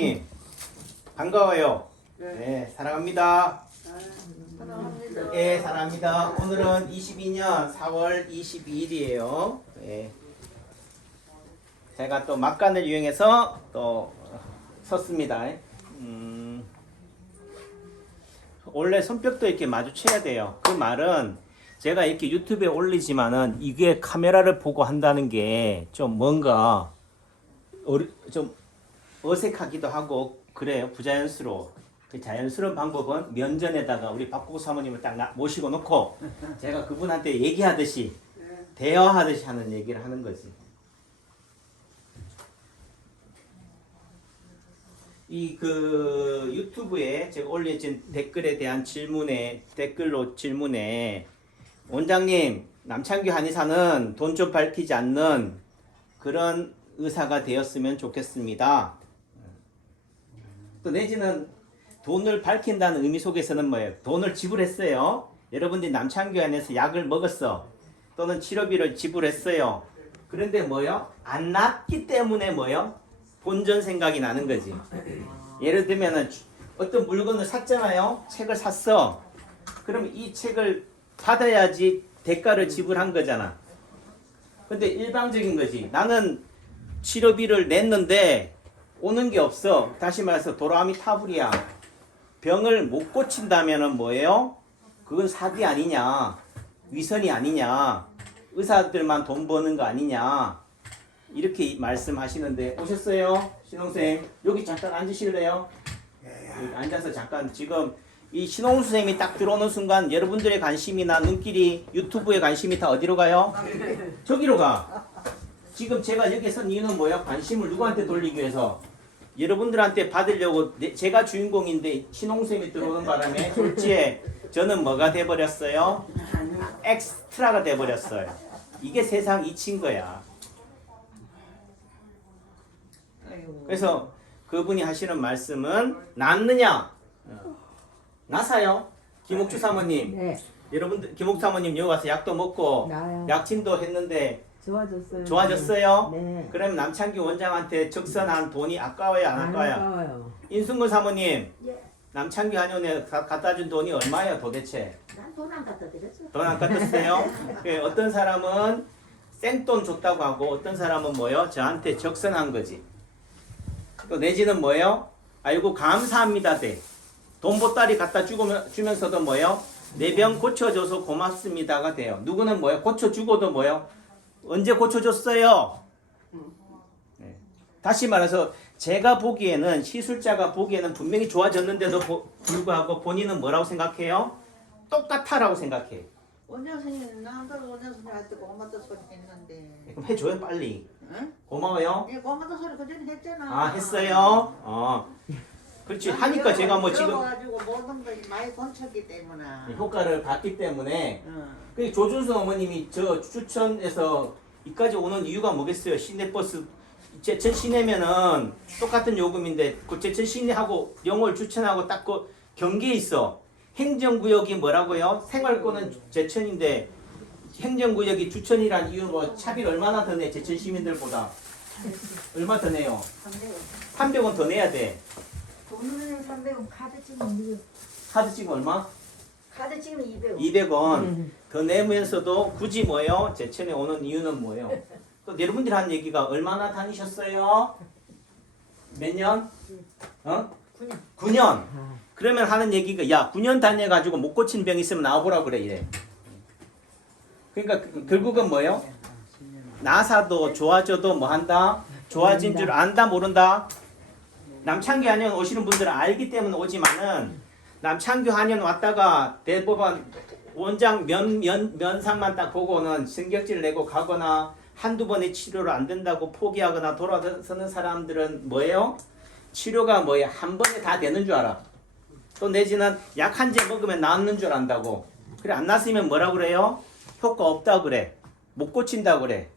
사모님 반가워요. 네, 사랑합니다. 사랑합니다. 예, 사랑합니다. 오늘은 22년 4월 22일이에요. 예. 제가 또 막간을 이용해서 또 섰습니다. 원래 손뼉도 이렇게 마주쳐야 돼요. 그 말은 제가 이렇게 유튜브에 올리지만은 이게 카메라를 보고 한다는 게 좀 뭔가 좀 어색하기도 하고 그래요. 부자연스러워. 그 자연스러운 방법은 면전에다가 우리 박국수 사모님을 딱 모시고 놓고 제가 그분한테 얘기하듯이 대화하듯이 하는 얘기를 하는 거지. 이 그 유튜브에 제가 올려진 댓글에 대한 댓글로 질문에 원장님, 남창규 한의사는 돈 좀 밝히지 않는 그런 의사가 되었으면 좋겠습니다. 또 내지는 돈을 밝힌다는 의미 속에서는 뭐예요? 돈을 지불했어요. 여러분들이 남창규 안에서 약을 먹었어. 또는 치료비를 지불했어요. 그런데 뭐요? 안 낫기 때문에 뭐요? 본전 생각이 나는 거지. 예를 들면은 어떤 물건을 샀잖아요. 책을 샀어. 그럼 이 책을 받아야지 대가를 지불한 거잖아. 근데 일방적인 거지. 나는 치료비를 냈는데 오는 게 없어. 다시 말해서 도라미 타불이야. 병을 못 고친다면은 뭐예요? 그건 사기 아니냐. 위선이 아니냐. 의사들만 돈 버는 거 아니냐. 이렇게 말씀하시는데 오셨어요? 신홍쌤 여기 잠깐 앉으실래요? 여기 앉아서 잠깐 지금 이 신홍 선생님이 딱 들어오는 순간 여러분들의 관심이나 눈길이 유튜브의 관심이 다 어디로 가요? 저기로 가. 지금 제가 여기 선 이유는 뭐야? 관심을 누구한테 돌리기 위해서 여러분들한테 받으려고 제가 주인공인데 신홍 선생님이 들어오는 바람에 졸지에 저는 뭐가 돼버렸어요? 엑스트라가 돼버렸어요. 이게 세상 이친 거야. 그래서 그분이 하시는 말씀은 낫느냐? 나사요. 김옥주 사모님. 네. 여러분들 김옥주 사모님 여기 와서 약도 먹고 나요. 약침도 했는데 좋아졌어요. 좋아졌어요? 네. 그럼 남창규 원장한테 적선한 돈이 아까워요, 안 아까워요? 아까워요. 인순근 사모님. 예. 남창규 한의원에 갖다 준 돈이 얼마예요, 도대체? 난 돈 안 갖다 드렸어. 돈 안 갖다 그 어떤 사람은 생돈 줬다고 하고 어떤 사람은 뭐요? 저한테 적선한 거지. 또 내지는 뭐예요? 아이고 감사합니다 돼. 돈 보따리 갖다 주면서도 뭐예요? 내 병 고쳐줘서 고맙습니다가 돼요. 누구는 뭐예요? 고쳐주고도 뭐예요? 언제 고쳐줬어요? 네. 다시 말해서 제가 보기에는 시술자가 보기에는 분명히 좋아졌는데도 불구하고 본인은 뭐라고 생각해요? 똑같아라고 생각해. 원장 선생님 나한테 원장 선생님한테 고맙다 소리 했는데. 그럼 해줘요 빨리. 응? 고마워요. 예, 고맙다 소리 그전에 했잖아. 아 했어요. 그렇지 하니까 제가 뭐 지금 가지고 모든 것이 많이 건쳤기 때문에. 효과를 봤기 때문에. 응. 그 조준수 어머님이 저 추천해서 이까지 오는 이유가 뭐겠어요? 시내버스 제천 시내면은 똑같은 요금인데 그 제천 시내하고 영월 추천하고 딱 그 경계에 있어. 행정구역이 뭐라고요? 생활권은 제천인데 행정구역이 주천이란 이유는 뭐 차비를 얼마나 더 내? 제천 시민들보다 얼마 더 내요? 300원 더 내야 돼. 돈은 300원, 카드 찍으면 카드 찍으면 얼마? 카드 찍으면 200원. 200원 더 내면서도 굳이 뭐예요? 제천에 오는 이유는 뭐예요? 또 여러분들이 하는 얘기가 얼마나 다니셨어요? 몇 년? 9년. 9년. 그러면 하는 얘기가 야 9년 다녀가지고 못 고친 병 있으면 나와보라 그래 이래. 그러니까 결국은 뭐예요? 나사도 좋아져도 뭐 한다? 좋아진 줄 안다 모른다? 남창규 한의원 오시는 분들은 알기 때문에 오지만은 남창규 한의원 왔다가 대법원 원장 면상만 딱 보고는 승격지를 내고 가거나 한두 번의 치료를 안 된다고 포기하거나 돌아서는 사람들은 뭐예요? 치료가 뭐예요? 한 번에 다 되는 줄 알아. 또 내지는 약 한 제 먹으면 낫는 줄 안다고. 그래 안 낫으면 뭐라 그래요? 효과 없다 그래. 못 고친다 그래.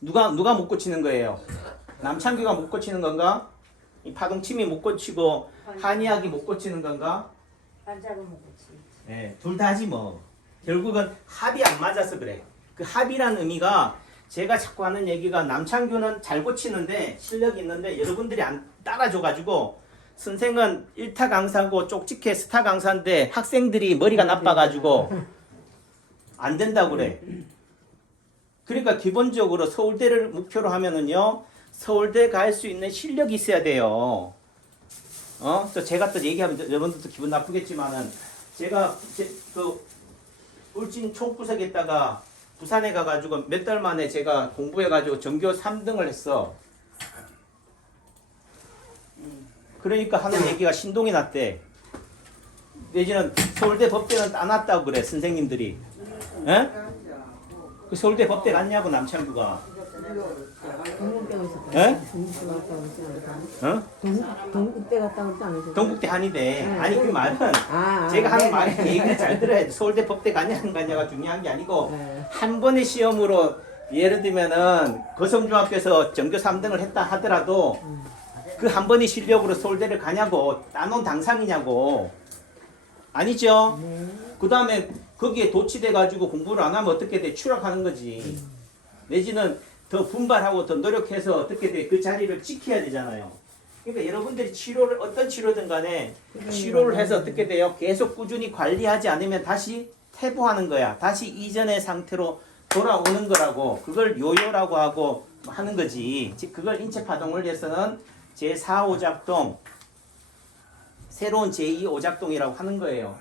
누가 못 고치는 거예요? 남창규가 못 고치는 건가? 이 파동침이 못 고치고 한의학이 못 고치는 건가? 환자가 먹었지. 네, 둘 다 하지 뭐. 결국은 합이 안 맞아서 그래. 그 합이라는 의미가 제가 자꾸 하는 얘기가 남창규는 잘 고치는데 실력이 있는데 여러분들이 안 따라줘가지고 선생은 1타 강사고 쪽집게 스타 강사인데 학생들이 머리가 나빠가지고 안 된다고 그래. 그러니까 기본적으로 서울대를 목표로 하면은요 서울대 갈 수 있는 실력이 있어야 돼요. 또 제가 또 얘기하면 여러분들도 기분 나쁘겠지만은 제가 그 울진 총구석에다가 부산에 가가지고 몇 달 만에 제가 공부해가지고 전교 3등을 했어. 그러니까 하는 얘기가 신동이 났대. 내지는 서울대 법대는 따놨다고 그래 선생님들이. 에? 그 서울대 법대 갔냐고 남창구가. 동국대 갔다 에? 동국대 갔다 오지 않을까? 동국대 갔다 오지 않을까? 동국대 한이대. 아니 그 말은 제가 하는 네네. 말이 얘기를 잘 들어야 돼. 서울대 법대 가냐 안 가냐가 중요한 게 아니고 네. 한 번의 시험으로 예를 들면은 거성중학교에서 전교 3등을 했다 하더라도 그 한 번의 실력으로 서울대를 가냐고 따놓은 당상이냐고. 아니죠? 그 다음에 거기에 도취돼 가지고 공부를 안 하면 어떻게 돼? 추락하는 거지. 내지는 더 분발하고 더 노력해서 어떻게 돼? 그 자리를 지켜야 되잖아요. 그러니까 여러분들이 치료를 어떤 치료든 간에 치료를 해서 어떻게 돼요? 계속 꾸준히 관리하지 않으면 다시 퇴보하는 거야. 다시 이전의 상태로 돌아오는 거라고. 그걸 요요라고 하고 하는 거지. 즉 그걸 인체 파동 원리에서는 제4 오작동, 새로운 제2 오작동이라고 하는 거예요.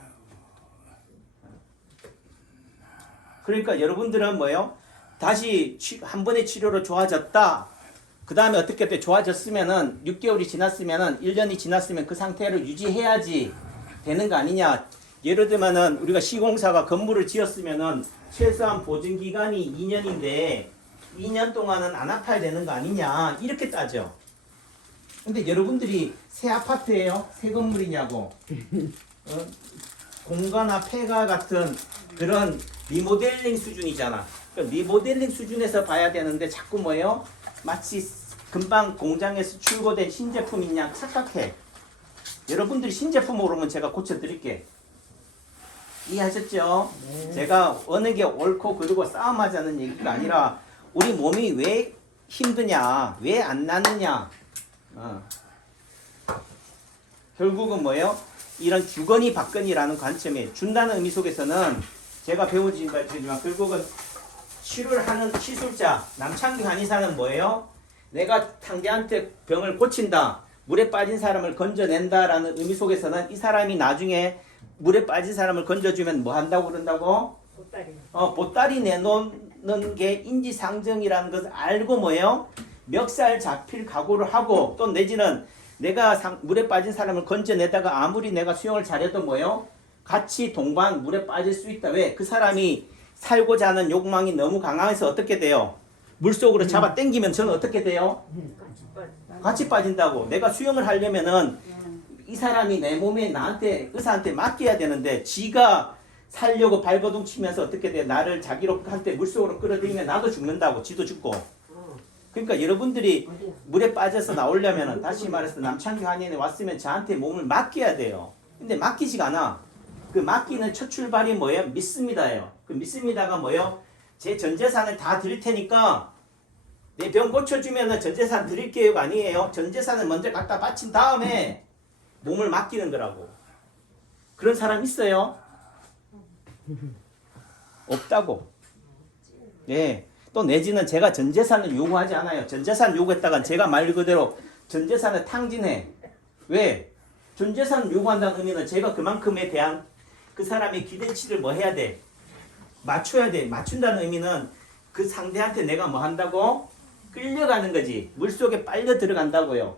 그러니까 여러분들은 뭐예요? 다시 한 번의 치료로 좋아졌다. 그 다음에 어떻게 돼? 좋아졌으면은 6개월이 지났으면은 1년이 지났으면 그 상태를 유지해야지 되는 거 아니냐. 예를 들면은 우리가 시공사가 건물을 지었으면은 최소한 보증 기간이 2년인데 2년 동안은 안 아파야 되는 거 아니냐. 이렇게 따져. 근데 여러분들이 새 아파트예요? 새 건물이냐고. 공가나 폐가 같은 그런 리모델링 수준이잖아. 그러니까 리모델링 수준에서 봐야 되는데 자꾸 뭐예요? 마치 금방 공장에서 출고된 신제품인 양 착각해. 여러분들이 신제품 오르면 제가 고쳐드릴게. 이해하셨죠? 네. 제가 어느 게 옳고 그르고 싸움하자는 얘기가 아니라 우리 몸이 왜 힘드냐, 왜 안 낫느냐. 결국은 뭐예요? 이런 주거니 받거니라는 관점에 준다는 의미 속에서는 제가 배우지만 결국은 치료를 하는 시술자 남창규 한의사는 뭐예요? 내가 상대한테 병을 고친다, 물에 빠진 사람을 건져낸다라는 의미 속에서는 이 사람이 나중에 물에 빠진 사람을 건져주면 뭐 한다고 그런다고? 보따리. 보따리 내놓는 게 인지상정이라는 것을 알고 뭐예요? 멱살 잡힐 각오를 하고 또 내지는 내가 물에 빠진 사람을 건져내다가 아무리 내가 수영을 잘해도 뭐예요? 같이 동반 물에 빠질 수 있다. 왜? 그 사람이 살고자 하는 욕망이 너무 강해서 어떻게 돼요? 물속으로 잡아 당기면 저는 어떻게 돼요? 같이 빠진다고. 내가 수영을 하려면은 이 사람이 내 몸에 나한테 의사한테 맡겨야 되는데 지가 살려고 발버둥 치면서 어떻게 돼? 나를 자기로 한테 물속으로 끌어들이면 나도 죽는다고. 지도 죽고. 그러니까 여러분들이 물에 빠져서 나오려면은 다시 말해서 남창규 한의원에 왔으면 저한테 몸을 맡겨야 돼요. 근데 맡기지가 않아. 그 맡기는 첫 출발이 뭐예요? 믿습니다예요. 그 믿습니다가 뭐예요? 제 전 재산을 다 드릴 테니까 내 병 고쳐주면은 전 재산 드릴게요가 아니에요. 전 재산을 먼저 갖다 바친 다음에 몸을 맡기는 거라고. 그런 사람 있어요? 없다고. 예. 또 내지는 제가 전 재산을 요구하지 않아요. 전 재산 요구했다간 제가 말 그대로 전 재산을 탕진해. 왜? 전 재산을 요구한다는 의미는 제가 그만큼에 대한 그 사람의 기대치를 뭐 해야 돼? 맞춰야 돼. 맞춘다는 의미는 그 상대한테 내가 뭐 한다고? 끌려가는 거지. 물속에 빨려 들어간다고요.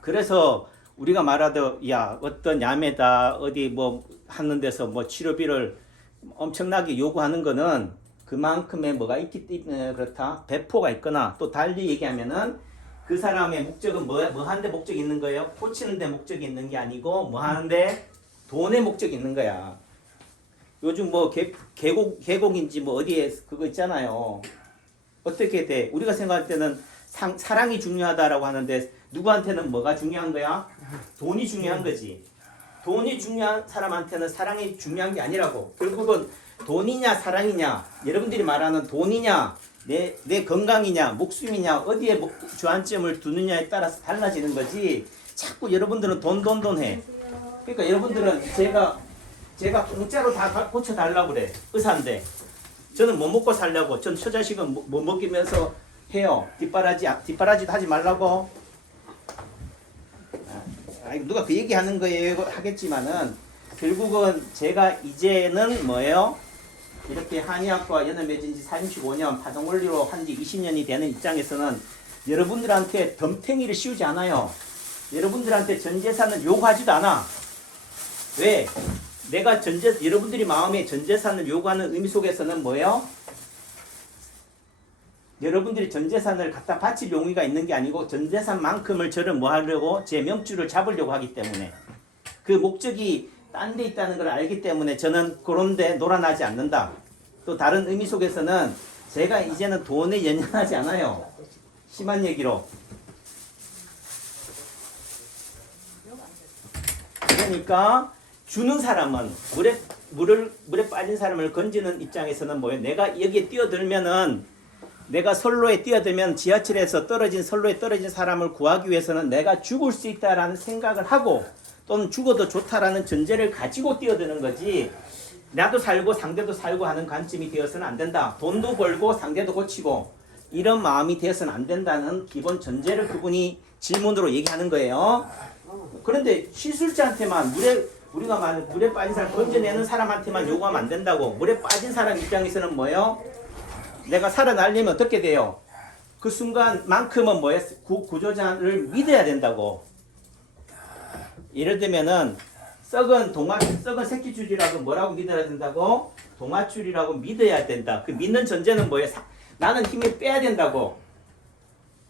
그래서 우리가 말하던 야 어떤 야매다 어디 뭐 하는 데서 뭐 치료비를 엄청나게 요구하는 거는 그만큼의 뭐가 있기 때문에 그렇다. 배포가 있거나 또 달리 얘기하면은 그 사람의 목적은 뭐 하는데 목적이 있는 거예요? 고치는데 목적이 있는 게 아니고 뭐 하는데 돈의 목적이 있는 거야. 요즘 뭐 계곡인지 뭐 어디에 그거 있잖아요. 어떻게 돼? 우리가 생각할 때는 사랑이 중요하다라고 하는데 누구한테는 뭐가 중요한 거야? 돈이 중요한 거지. 돈이 중요한 사람한테는 사랑이 중요한 게 아니라고. 결국은 돈이냐 사랑이냐, 여러분들이 말하는 돈이냐 내 건강이냐 목숨이냐 어디에 주안점을 두느냐에 따라서 달라지는 거지. 자꾸 여러분들은 돈 해. 그러니까 여러분들은 제가 공짜로 다 고쳐달라고 그래. 의사인데 저는 뭐 먹고 살려고. 전 처자식은 뭐 먹이면서 해요. 뒷바라지도 하지 말라고. 누가 그 얘기 하는 거예요 하겠지만은 결국은 제가 이제는 뭐예요? 이렇게 한의학과 연을 맺은 지 35년 파동원리로 한 지 20년이 되는 입장에서는 여러분들한테 덤탱이를 씌우지 않아요. 여러분들한테 전 재산을 요구하지도 않아. 왜? 내가 여러분들이 마음에 전 재산을 요구하는 의미 속에서는 뭐예요? 여러분들이 전 재산을 갖다 바칠 용의가 있는 게 아니고 전 재산만큼을 저를 뭐 하려고? 제 명줄을 잡으려고 하기 때문에 그 목적이 딴 데 있다는 걸 알기 때문에 저는 그런 데 놀아나지 않는다. 또 다른 의미 속에서는 제가 이제는 돈에 연연하지 않아요. 심한 얘기로. 그러니까 주는 사람은 물에 빠진 사람을 건지는 입장에서는 뭐예요? 내가 여기에 뛰어들면은 내가 선로에 뛰어들면 지하철에서 선로에 떨어진 사람을 구하기 위해서는 내가 죽을 수 있다라는 생각을 하고 또는 죽어도 좋다라는 전제를 가지고 뛰어드는 거지. 나도 살고 상대도 살고 하는 관점이 되어서는 안 된다. 돈도 벌고 상대도 고치고 이런 마음이 되어서는 안 된다는 기본 전제를 그분이 질문으로 얘기하는 거예요. 그런데 시술자한테만 우리가 말하는 물에 빠진 사람 건져내는 사람한테만 요구하면 안 된다고. 물에 빠진 사람 입장에서는 뭐예요? 내가 살아나려면 어떻게 돼요? 그 순간만큼은 뭐예요? 구조자를 믿어야 된다고. 예를 들면은 썩은 새끼줄이라고 뭐라고 믿어야 된다고? 동아줄이라고 믿어야 된다. 그 믿는 전제는 뭐예요? 나는 힘을 빼야 된다고.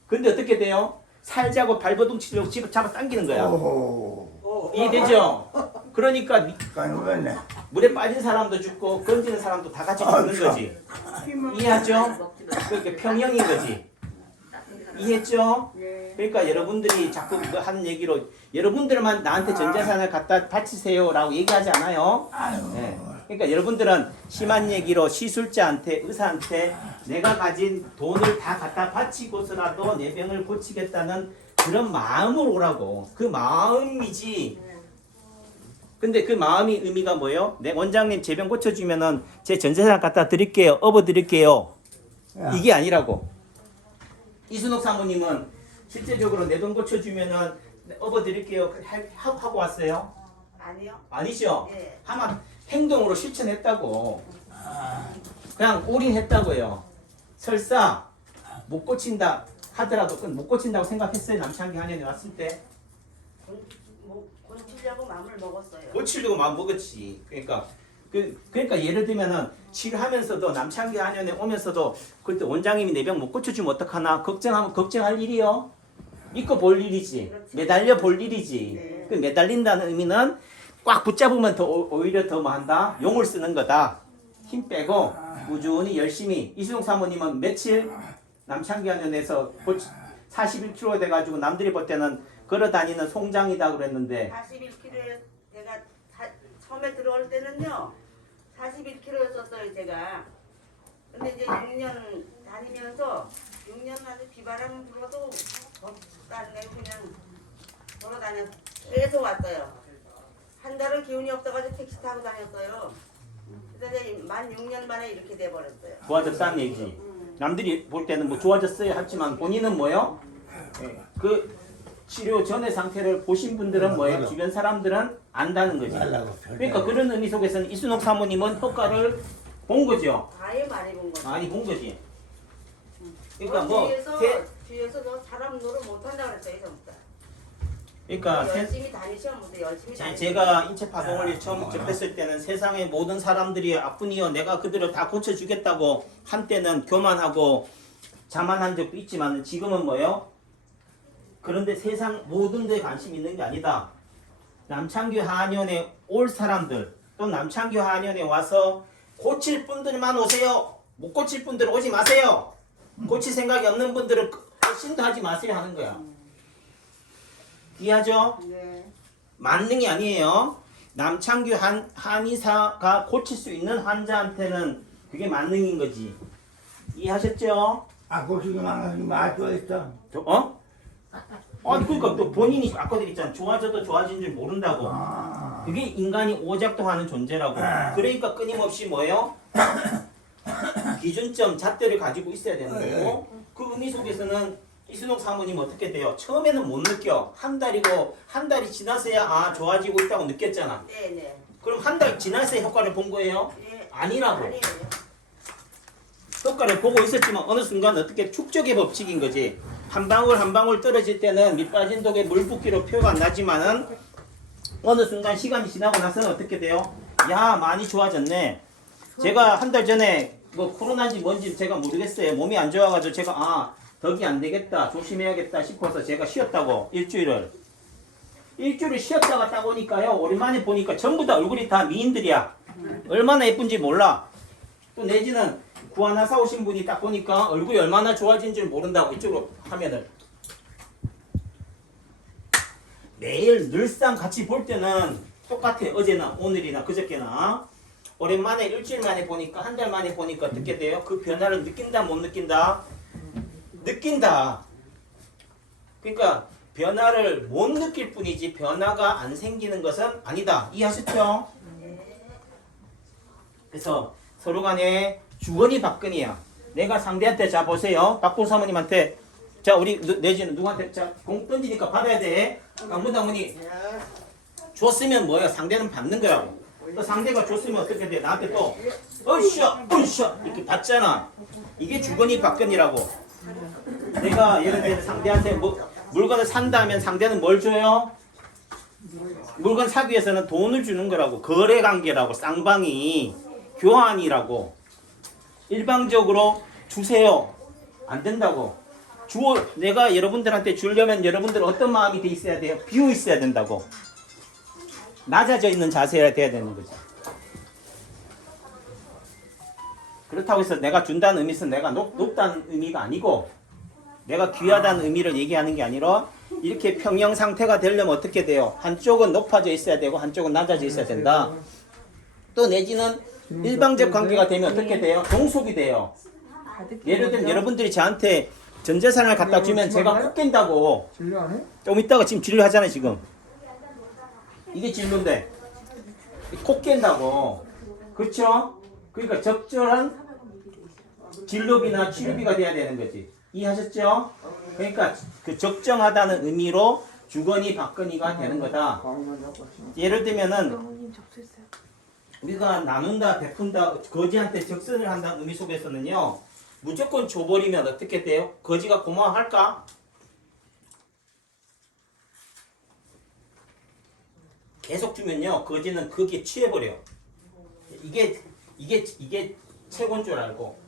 근데 어떻게 돼요? 살자고 발버둥 치려고 잡아 당기는 거야. 이해되죠? 그러니까 물에 빠진 사람도 죽고 건지는 사람도 다 같이 죽는 거지. 이해하죠? 그러니까 평형인 거지. 이해했죠? 그러니까 여러분들이 자꾸 하는 얘기로 여러분들만 나한테 전 재산을 갖다 바치세요라고 얘기하지 않아요. 네. 그러니까 여러분들은 심한 얘기로 시술자한테 의사한테 내가 가진 돈을 다 갖다 바치고서라도 내 병을 고치겠다는 그런 마음으로 오라고. 그 마음이지. 근데 그 마음이 의미가 뭐예요? 내 원장님 제 병 고쳐주면은 제 전 재산 갖다 드릴게요. 업어드릴게요. 이게 아니라고. 이순옥 사모님은 실제적으로 내 돈 고쳐주면은 업어드릴게요 하고 왔어요? 아니요. 아니죠? 예. 아마 행동으로 실천했다고. 그냥 올인했다고요. 설사 못 고친다 하더라도 못 고친다고 생각했어요? 남창기 한의원에 왔을 때? 고치려고 마음을 먹었어요. 고치려고 마음 먹었지. 그러니까 예를 들면은 치료하면서도 남창기 한의원에 오면서도 그때 원장님이 내 병 못 고쳐주면 어떡하나 걱정하면 걱정할 일이요. 믿고 볼 일이지. 매달려 볼 일이지. 네. 그 매달린다는 의미는 꽉 붙잡으면 오히려 더 뭐 한다? 용을 쓰는 거다. 힘 빼고 꾸준히 열심히. 이수용 사모님은 며칠 남창기 한의원에서 41kg 돼가지고 남들이 볼 때는 걸어다니는 송장이다 그랬는데 41kg에 제가 처음에 들어올 때는요 41kg였었어요 제가. 근데 이제 6년 다니면서 6년 아주 비바람 불어도 겁도 안 내고 그냥 돌아다녀 계속 왔어요. 한 달은 기운이 없어가지고 택시 타고 다녔어요. 그래서 이제 만 6년 만에 이렇게 돼버렸어요. 좋아졌다는 얘기지. 남들이 볼 때는 뭐 좋아졌어요 하지만 본인은 뭐요? 그 치료 전의 상태를 보신 분들은 뭐예요? 주변 사람들은 안다는 거지. 그러니까 그런 의미 속에서는 이순옥 사모님은 효과를 본 거죠. 아예 많이 본 거죠. 많이 본 거지. 그러니까 뭐 뒤에서 너 사람 노릇 못한다 그랬어요 전부 다. 그러니까 열심히 다니셔 무슨 열심히 다니셔. 제가 인체 파동을 처음 접했을 때는 세상의 모든 사람들이 아프니요 내가 그들을 다 고쳐주겠다고 한때는 교만하고 자만한 적도 있지만 지금은 뭐예요? 그런데 세상 모든 데 관심 있는 게 아니다. 남창규 한의원에 올 사람들 또 남창규 한의원에 와서 고칠 분들만 오세요. 못 고칠 분들은 오지 마세요. 고칠 생각이 없는 분들은 신도 하지 마세요 하는 거야. 이해하죠? 네. 만능이 아니에요. 남창규 한의사가 고칠 수 있는 환자한테는 그게 만능인 거지. 이해하셨죠? 고시기만 맞춰 있어. 어? 그러니까 또 본인이 아까 얘기했잖아. 좋아져도 좋아진 줄 모른다고. 그게 인간이 오작동하는 존재라고. 그러니까 끊임없이 뭐예요? 기준점 잣대를 가지고 있어야 되는 거고, 그 의미 속에서는 이순옥 사모님 어떻게 돼요? 처음에는 못 느껴. 한 달이 지나서야 좋아지고 있다고 느꼈잖아. 네네. 그럼 한 달 지나서 효과를 본 거예요? 네. 아니라고. 아니에요. 효과를 보고 있었지만 어느 순간 어떻게 축적의 법칙인 거지. 한 방울 한 방울 떨어질 때는 밑 빠진 독에 물 붓기로 표가 안 나지만은 어느 순간 시간이 지나고 나서는 어떻게 돼요? 야, 많이 좋아졌네. 제가 한 달 전에 뭐 코로나인지 뭔지 제가 모르겠어요. 몸이 안 좋아가지고 제가 덕이 안 되겠다, 조심해야겠다 싶어서 제가 쉬었다고 일주일을 쉬었다가 딱 오니까요, 오랜만에 보니까 전부 다 얼굴이 다 미인들이야. 얼마나 예쁜지 몰라. 또 내지는 구하나 사오신 분이 딱 보니까 얼굴이 얼마나 좋아진 줄 모른다고 이쪽으로 화면을. 매일 늘상 같이 볼 때는 똑같아. 어제나 오늘이나 그저께나. 오랜만에 일주일 만에 보니까, 한 달 만에 보니까 어떻게 돼요? 그 변화를 느낀다 못 느낀다? 느낀다. 그러니까 변화를 못 느낄 뿐이지 변화가 안 생기는 것은 아니다. 이해하셨죠? 그래서 서로 간에 주거니 받거니야. 내가 상대한테 자 보세요. 박봉 사모님한테 자 우리 내지는 누구한테 자 공 던지니까 받아야 돼. 강문당문이 줬으면 뭐야? 상대는 받는 거라고. 또 상대가 줬으면 어떻게 돼? 나한테 또 으쌰 이렇게 받잖아. 이게 주거니 받거니라고. 내가 예를 들어 상대한테 물건을 산다 하면 상대는 뭘 줘요? 물건 사기 위해서는 돈을 주는 거라고. 거래관계라고. 쌍방이 교환이라고. 일방적으로 주세요. 안 된다고. 내가 여러분들한테 주려면 여러분들 어떤 마음이 돼 있어야 돼요? 비어 있어야 된다고. 낮아져 있는 자세가 돼야 되는 거지. 그렇다고 해서 내가 준다는 의미에서 내가 높다는 의미가 아니고, 내가 귀하다는 의미를 얘기하는 게 아니라, 이렇게 평형 상태가 되려면 어떻게 돼요? 한쪽은 높아져 있어야 되고 한쪽은 낮아져 있어야 된다. 또 내지는 일방적 관계가 되면 어떻게 돼요? 동속이 돼요. 예를 들면 여러분들이 저한테 전재산을 갖다 주면 제가 꼭 깬다고. 진료 안 해? 좀 이따가 지금 진료하잖아요. 지금 이게 진료인데 꼭 깬다고. 그렇죠? 그러니까 적절한 진료비나 치료비가 돼야 되는 거지. 이해하셨죠? 그러니까 그 적정하다는 의미로 주거니 받거니가 되는 거다. 예를 들면은 우리가 나눈다, 베푼다, 거지한테 적선을 한다는 의미 속에서는요, 무조건 줘버리면 어떻게 돼요? 거지가 고마워할까? 계속 주면요, 거지는 거기에 취해버려. 이게 최고인 줄 알고,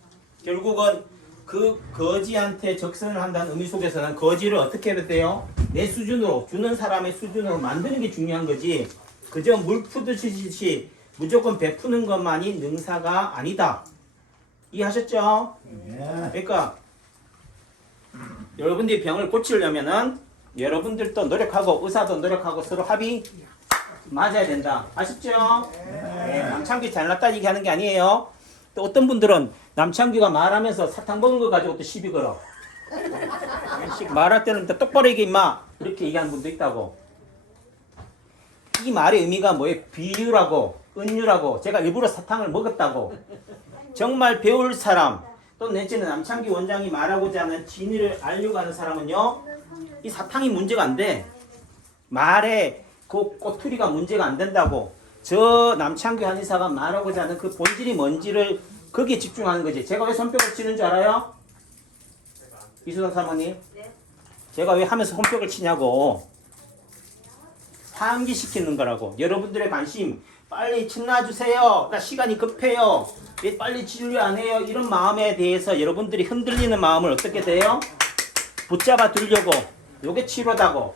결국은 그 거지한테 적선을 한다는 의미 속에서는 거지를 어떻게 해야 돼요? 내 수준으로, 주는 사람의 수준으로 만드는 게 중요한 거지. 그저 물 푸듯이 무조건 베푸는 것만이 능사가 아니다. 이해하셨죠? 그러니까 여러분들이 병을 고치려면은 여러분들도 노력하고 의사도 노력하고 서로 합의 맞아야 된다. 아쉽죠? 네, 남창규 잘났다 얘기하는 게 아니에요. 또 어떤 분들은 남창규가 말하면서 사탕 먹은 거 가지고 또 시비 걸어. 말할 때는 똑바로 얘기해 임마 이렇게 얘기하는 분도 있다고. 이 말의 의미가 뭐예요? 비유라고, 은유라고. 제가 일부러 사탕을 먹었다고. 정말 배울 사람, 또 내지는 남창규 원장이 말하고자 하는 진리를 알려고 하는 사람은요, 이 사탕이 문제가 안 돼. 말에 그 꼬투리가 문제가 안 된다고. 저 남창규 한의사가 말하고자 하는 그 본질이 뭔지를 거기에 집중하는 거지. 제가 왜 손뼉을 치는 줄 알아요? 이수당 사모님? 네. 제가 왜 하면서 손뼉을 치냐고. 상기시키는 거라고. 여러분들의 관심, 빨리 치놔주세요. 나 시간이 급해요. 왜 빨리 진료 안 해요? 이런 마음에 대해서 여러분들이 흔들리는 마음을 어떻게 돼요? 붙잡아 두려고. 요게 치료다고.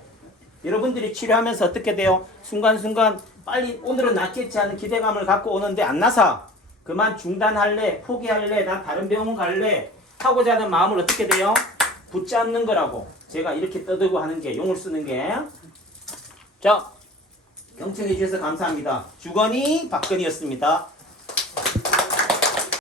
여러분들이 치료하면서 어떻게 돼요? 순간순간 빨리 오늘은 낫겠지 하는 기대감을 갖고 오는데 안 나서 그만 중단할래, 포기할래, 난 다른 병원 갈래 하고자 하는 마음을 어떻게 돼요? 붙잡는 거라고. 제가 이렇게 떠들고 하는 게, 용을 쓰는 게. 자, 경청해 주셔서 감사합니다. 주건이 박건이었습니다.